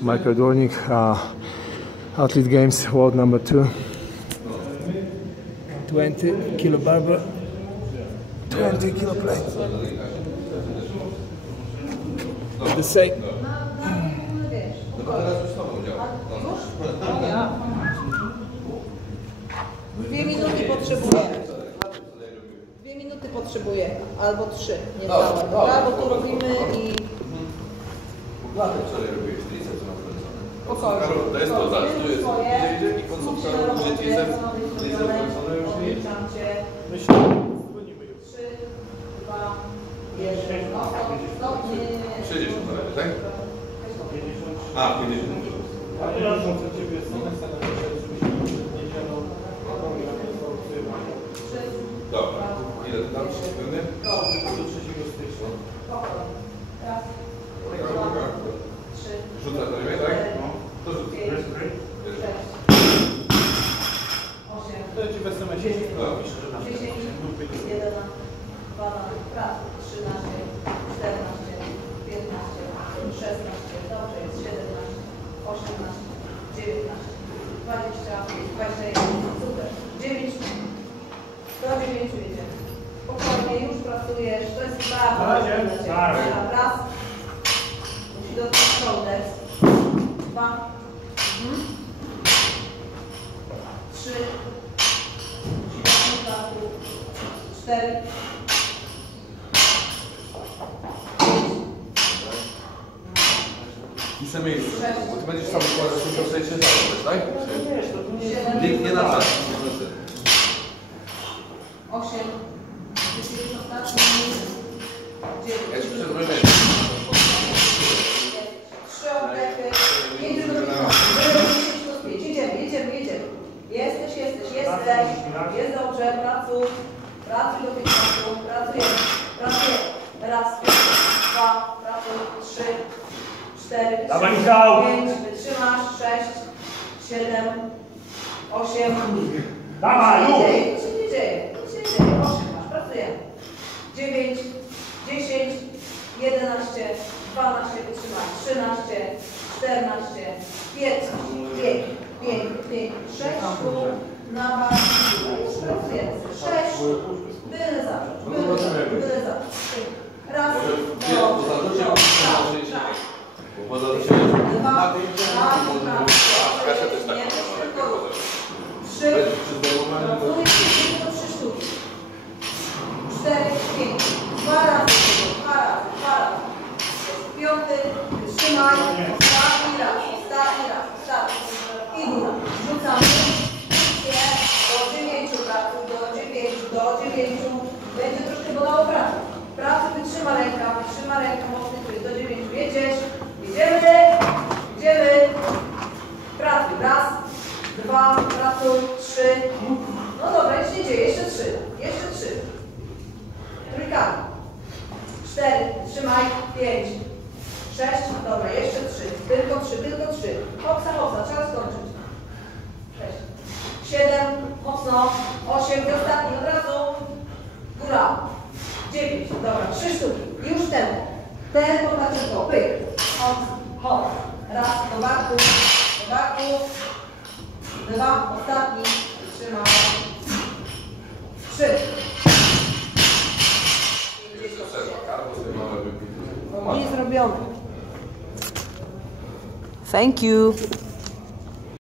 Michael Dwornik, Athlete Games World number 2. 20 kilo barbell, 20 kilo plate. The same. Dwie minuty potrzebuję. 2 minuty potrzebuję, albo 3, nie całe. Dobra, bo tu robimy i... Układek wczoraj robiłeś, triceps na wkręcony. Po co? To jest to, zaraz, tu jest i końcówka robisz tricep wkręcony już nie. Myślę, 3, 2, 1, no, 60 na razie, tak? A, 50. a teraz do ciebie Dobra. Ile to tam? 3 sekundy? do 3 stycznia. Raz, 2, 3, Rzuca to nie, tak? To rzuca. 5, 6, 8, To ja ci w SMS-ie 10, 11, 12, 13, 14, 15, 16, dobrze jest, 17, 18, 19, 20, 21, super, 9, do 9 idzie. Spokojnie, już pracujesz, to jest bardzo ważne. Raz, musi dotknąć shoulders, 2, 3, 4, Pisę miejsce, bo ty będziesz sam układać, musiał sobie się zabrać, tak? Nie na czas. 8, 10, ostatni, 9, Ja ci przedrobię. 3 oddechy, jedziemy do jedziemy. Jesteś, jest dobrze, pracuj do 15, pracujemy. Raz, 2, pracuj, 3, 4, 5, wytrzymasz, 6, 7, 8, Dawaj, nic się nie dzieje, 8 masz, pracujemy. 9, 10, 11, 12, wytrzymasz, 13, 14, 15, 5, 6, na was, pracujemy. 6, byle zacząć. Raz, Bo za to się jest. dwa, Kasia też tak ma. 3, pracujemy 3 sztuki. 4, 5, 2 razy, 2 razy. 5, wytrzymaj, ostatni raz. I góra. Rzucamy. Do 9 pracuj, do 9. Będzie troszkę bolało pracę. Pracy wytrzyma ręka mocny chwyt, do 9. Jedziesz, idziemy. Pracuj, raz, 2, pracuj, 3. No dobra, już nie dzieje, jeszcze 3. Trójkami. 4, trzymaj, 5, 6, dobra, jeszcze 3, tylko 3. Hopsa, trzeba skończyć. 6, 7, mocno, 8 i ostatni, od razu, góra, 9, dobra, 3 sztuki, już tempo na tempo, pyk, hop, raz, do barku, 2, ostatni, trzymaj, 3. I zrobione. Thank you.